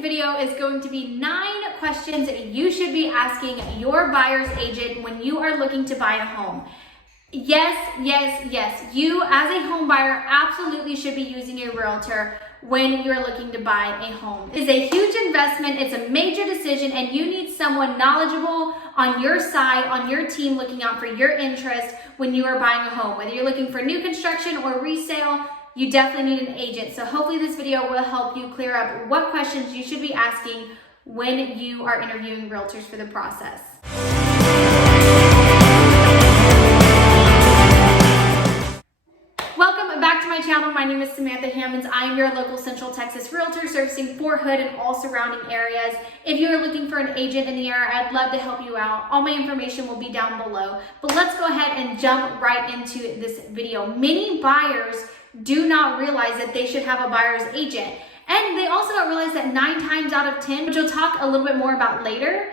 video is going to be 9 questions that you should be asking your buyer's agent when you are looking to buy a home. Yes. You as a home buyer absolutely should be using a realtor when you're looking to buy a home. It is a huge investment, it's a major decision, and you need someone knowledgeable on your side, on your team, looking out for your interest when you are buying a home. Whether you're looking for new construction or resale, you definitely need an agent. So hopefully this video will help you clear up what questions you should be asking when you are interviewing realtors for the process. Welcome back to my channel. My name is Samantha Hammonds. I am your local Central Texas realtor servicing Fort Hood and all surrounding areas. If you are looking for an agent in the area, I'd love to help you out. All my information will be down below. But let's go ahead and jump right into this video. Many buyers do not realize that they should have a buyer's agent. And they also don't realize that 9 times out of 10, which we'll talk a little bit more about later,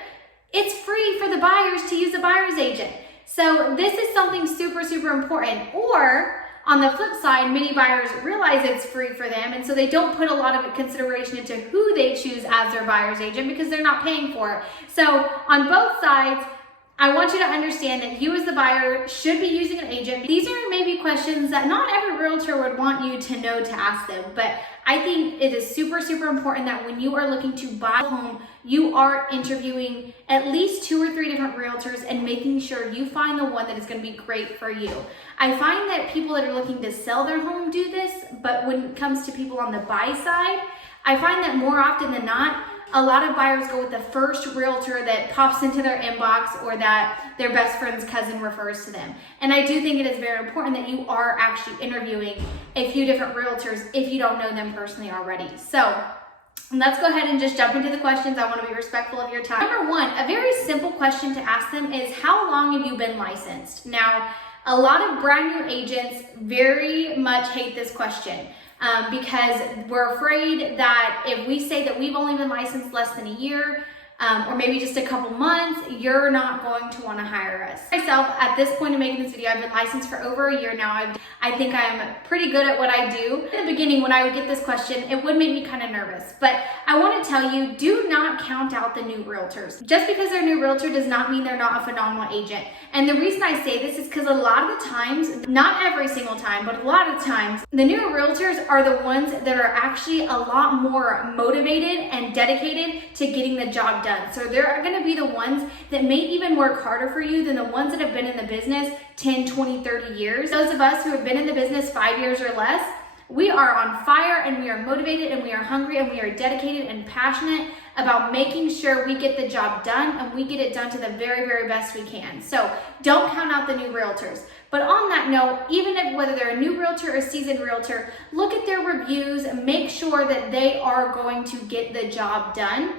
it's free for the buyers to use a buyer's agent. So this is something super important. Or on the flip side, many buyers realize it's free for them, and so they don't put a lot of consideration into who they choose as their buyer's agent because they're not paying for it. So on both sides, I want you to understand that you as the buyer should be using an agent. These are maybe questions that not every realtor would want you to know to ask them, but I think it is super important that when you are looking to buy a home, you are interviewing at least 2 or 3 different realtors and making sure you find the one that is going to be great for you. I find that people that are looking to sell their home do this, but when it comes to people on the buy side, I find that more often than not, a lot of buyers go with the first realtor that pops into their inbox or that their best friend's cousin refers to them. And I do think it is very important that you are actually interviewing a few different realtors if you don't know them personally already. So let's go ahead and just jump into the questions. I want to be respectful of your time. Number 1, a very simple question to ask them is, how long have you been licensed? Now, a lot of brand new agents very much hate this question. Because we're afraid that if we say that we've only been licensed less than a year, or maybe just a couple months, you're not going to want to hire us. Myself, at this point in making this video, I've been licensed for over a year now. I think I'm pretty good at what I do. In the beginning, when I would get this question, it would make me kind of nervous. But I want to tell you, do not count out the new realtors. Just because they're a new realtor does not mean they're not a phenomenal agent. And the reason I say this is because a lot of the times, not every single time, but a lot of times, the new realtors are the ones that are actually a lot more motivated and dedicated to getting the job done. So they're going to be the ones that may even work harder for you than the ones that have been in the business 10, 20, 30 years. Those of us who have been in the business 5 years or less, we are on fire and we are motivated and we are hungry and we are dedicated and passionate about making sure we get the job done and we get it done to the very best we can. So don't count out the new realtors. But on that note, even if whether they're a new realtor or seasoned realtor, look at their reviews and make sure that they are going to get the job done.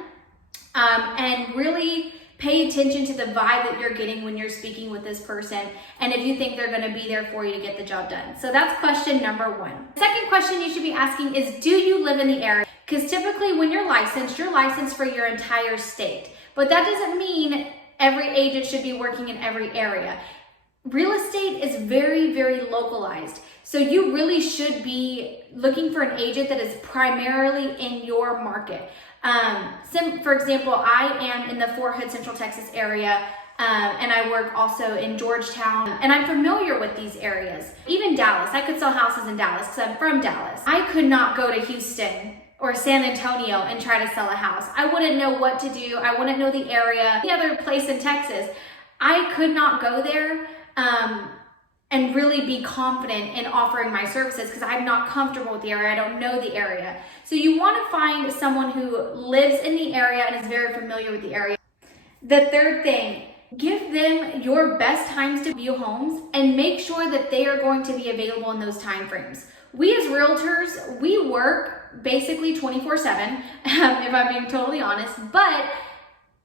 And really pay attention to the vibe that you're getting when you're speaking with this person, and if you think they're going to be there for you to get the job done. So that's question number 1. The second question you should be asking is, do you live in the area? Because typically when you're licensed for your entire state. But that doesn't mean every agent should be working in every area. Real estate is very localized. So you really should be looking for an agent that is primarily in your market. For example, I am in the Fort Hood, Central Texas area, and I work also in Georgetown, and I'm familiar with these areas. Even Dallas, I could sell houses in Dallas because I'm from Dallas. I could not go to Houston or San Antonio and try to sell a house. I wouldn't know what to do. I wouldn't know the area. Any other place in Texas, I could not go there and really be confident in offering my services because I'm not comfortable with the area. I don't know the area. So you want to find someone who lives in the area and is very familiar with the area. The third thing, give them your best times to view homes and make sure that they are going to be available in those time frames. We as realtors, we work basically 24/7, if I'm being totally honest, but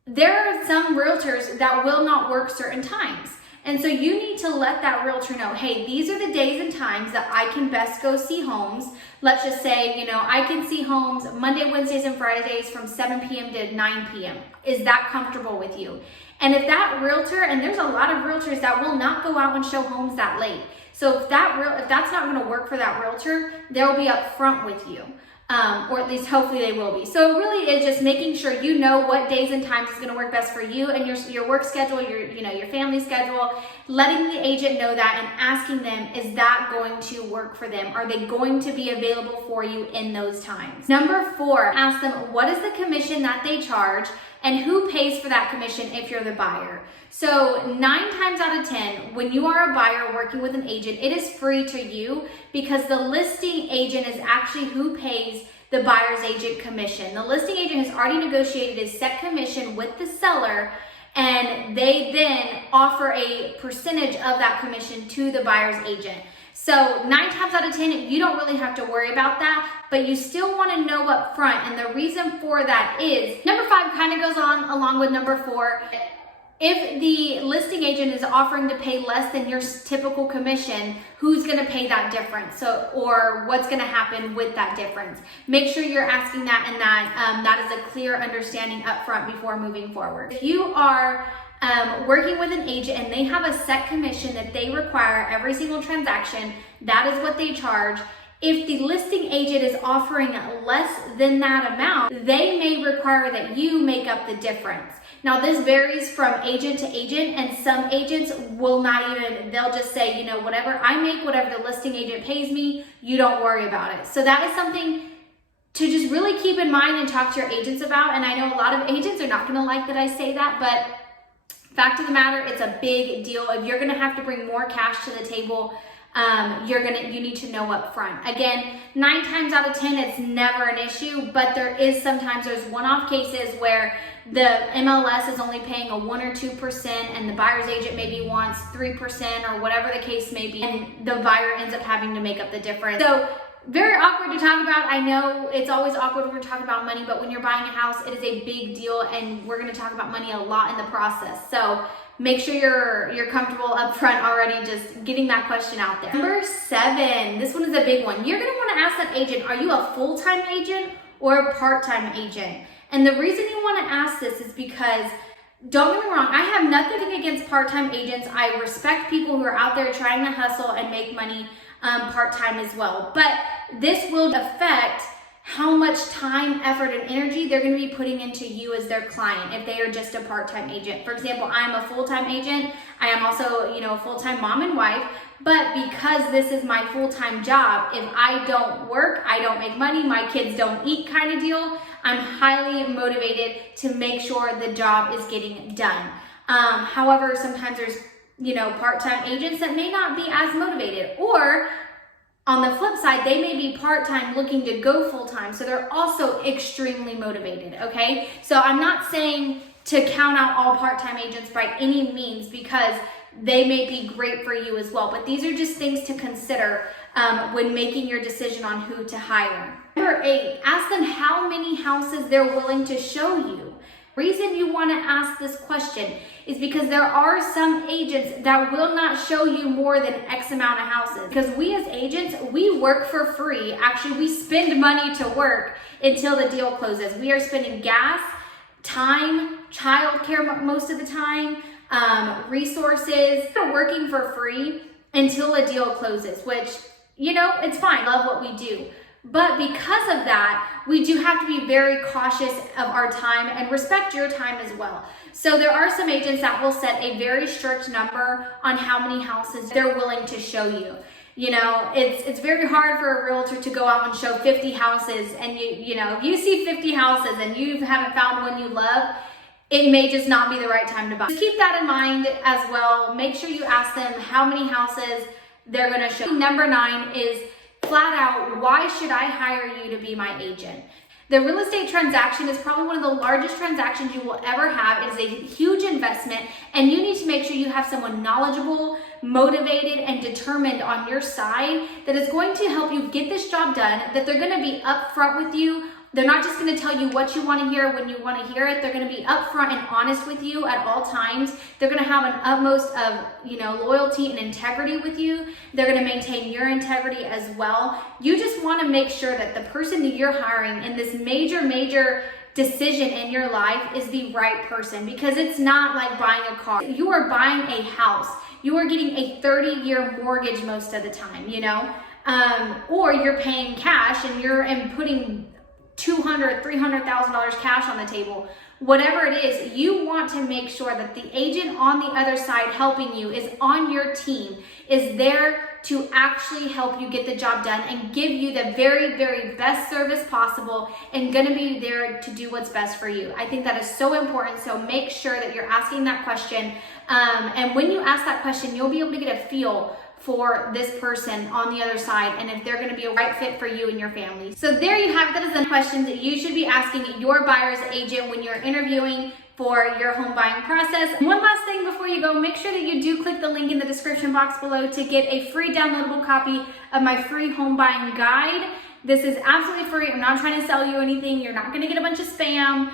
there are some realtors that will not work certain times. And so you need to let that realtor know, hey, these are the days and times that I can best go see homes. Let's just say, I can see homes Monday, Wednesdays, and Fridays from 7 p.m. to 9 p.m. Is that comfortable with you? And if that realtor, and there's a lot of realtors that will not go out and show homes that late. So if that's not going to work for that realtor, they'll be upfront with you. or at least hopefully they will be. So it really is just making sure you know what days and times is going to work best for you and your work schedule, your family schedule, letting the agent know that and asking them, is that going to work for them? Are they going to be available for you in those times? Number 4, ask them what is the commission that they charge and who pays for that commission if you're the buyer. So 9 times out of 10, when you are a buyer working with an agent, it is free to you because the listing agent is actually who pays the buyer's agent commission. The listing agent has already negotiated a set commission with the seller, and they then offer a percentage of that commission to the buyer's agent. So 9 times out of 10, you don't really have to worry about that, but you still want to know up front. And the reason for that is number 5 kind of goes on along with number 4. If the listing agent is offering to pay less than your typical commission, who's going to pay that difference? Or what's going to happen with that difference? Make sure you're asking that, and that is a clear understanding up front before moving forward. If you are working with an agent and they have a set commission that they require every single transaction, that is what they charge. If the listing agent is offering less than that amount, they may require that you make up the difference. Now, this varies from agent to agent, and some agents will not even, they'll just say, you know, whatever I make, whatever the listing agent pays me, you don't worry about it. So that is something to just really keep in mind and talk to your agents about. And I know a lot of agents are not going to like that I say that, but fact of the matter, it's a big deal. If you're going to have to bring more cash to the table, you need to know up front. Again, 9 times out of 10, it's never an issue, but there's one-off cases where the MLS is only paying a 1 or 2% and the buyer's agent maybe wants 3% or whatever the case may be, and the buyer ends up having to make up the difference. So very awkward to talk about. I know it's always awkward when we're talking about money, but when you're buying a house, it is a big deal, and we're going to talk about money a lot in the process. So make sure you're comfortable up front already, just getting that question out there. Number 7, this one is a big one. You're going to want to ask that agent, are you a full-time agent or a part-time agent? And the reason you want to ask this is because, don't get me wrong, I have nothing against part-time agents. I respect people who are out there trying to hustle and make money part-time as well. But this will affect how much time, effort, and energy they're going to be putting into you as their client if they are just a part-time agent. For example, I'm a full-time agent. I am also, a full-time mom and wife. But because this is my full-time job, if I don't work, I don't make money, my kids don't eat kind of deal, I'm highly motivated to make sure the job is getting done. However, sometimes there's, part-time agents that may not be as motivated, or on the flip side, they may be part-time looking to go full-time, so they're also extremely motivated, okay? So I'm not saying to count out all part-time agents by any means, because they may be great for you as well, but these are just things to consider when making your decision on who to hire. Number 8, ask them how many houses they're willing to show you. Reason you want to ask this question is because there are some agents that will not show you more than X amount of houses. Because we as agents, we work for free. Actually, we spend money to work until the deal closes. We are spending gas, time, childcare most of the time, resources. We're working for free until a deal closes, which, it's fine. Love what we do. But because of that, we do have to be very cautious of our time and respect your time as well. So there are some agents that will set a very strict number on how many houses they're willing to show you. It's very hard for a realtor to go out and show 50 houses, and if you see 50 houses and you haven't found one you love, it may just not be the right time to buy. Just keep that in mind as well. Make sure you ask them how many houses they're going to show. Number 9 is flat out, why should I hire you to be my agent? The real estate transaction is probably one of the largest transactions you will ever have. It is a huge investment, and you need to make sure you have someone knowledgeable, motivated, and determined on your side that is going to help you get this job done, that they're going to be upfront with you. They're not just going to tell you what you want to hear when you want to hear it. They're going to be upfront and honest with you at all times. They're going to have an utmost of, loyalty and integrity with you. They're going to maintain your integrity as well. You just want to make sure that the person that you're hiring in this major decision in your life is the right person, because it's not like buying a car. You are buying a house. You are getting a 30-year mortgage most of the time, or you're paying cash and you're putting $200,000, $300,000 cash on the table. Whatever it is, you want to make sure that the agent on the other side helping you is on your team, is there to actually help you get the job done and give you the very, very best service possible, and gonna be there to do what's best for you. I think that is so important, so make sure that you're asking that question. And when you ask that question, you'll be able to get a feel for this person on the other side and if they're going to be a right fit for you and your family. So there you have it. That is the questions that you should be asking your buyer's agent when you're interviewing for your home buying process. And one last thing before you go, make sure that you do click the link in the description box below to get a free downloadable copy of my free home buying guide. This is absolutely free. I'm not trying to sell you anything. You're not going to get a bunch of spam.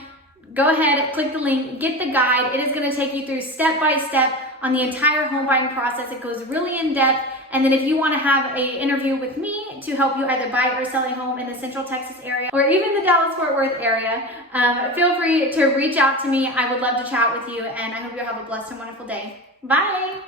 Go ahead, click the link, get the guide. It is going to take you through step by step on the entire home buying process. It goes really in depth. And then if you want to have an interview with me to help you either buy or sell a home in the Central Texas area or even the Dallas-Fort Worth area, feel free to reach out to me. I would love to chat with you, and I hope you have a blessed and wonderful day. Bye.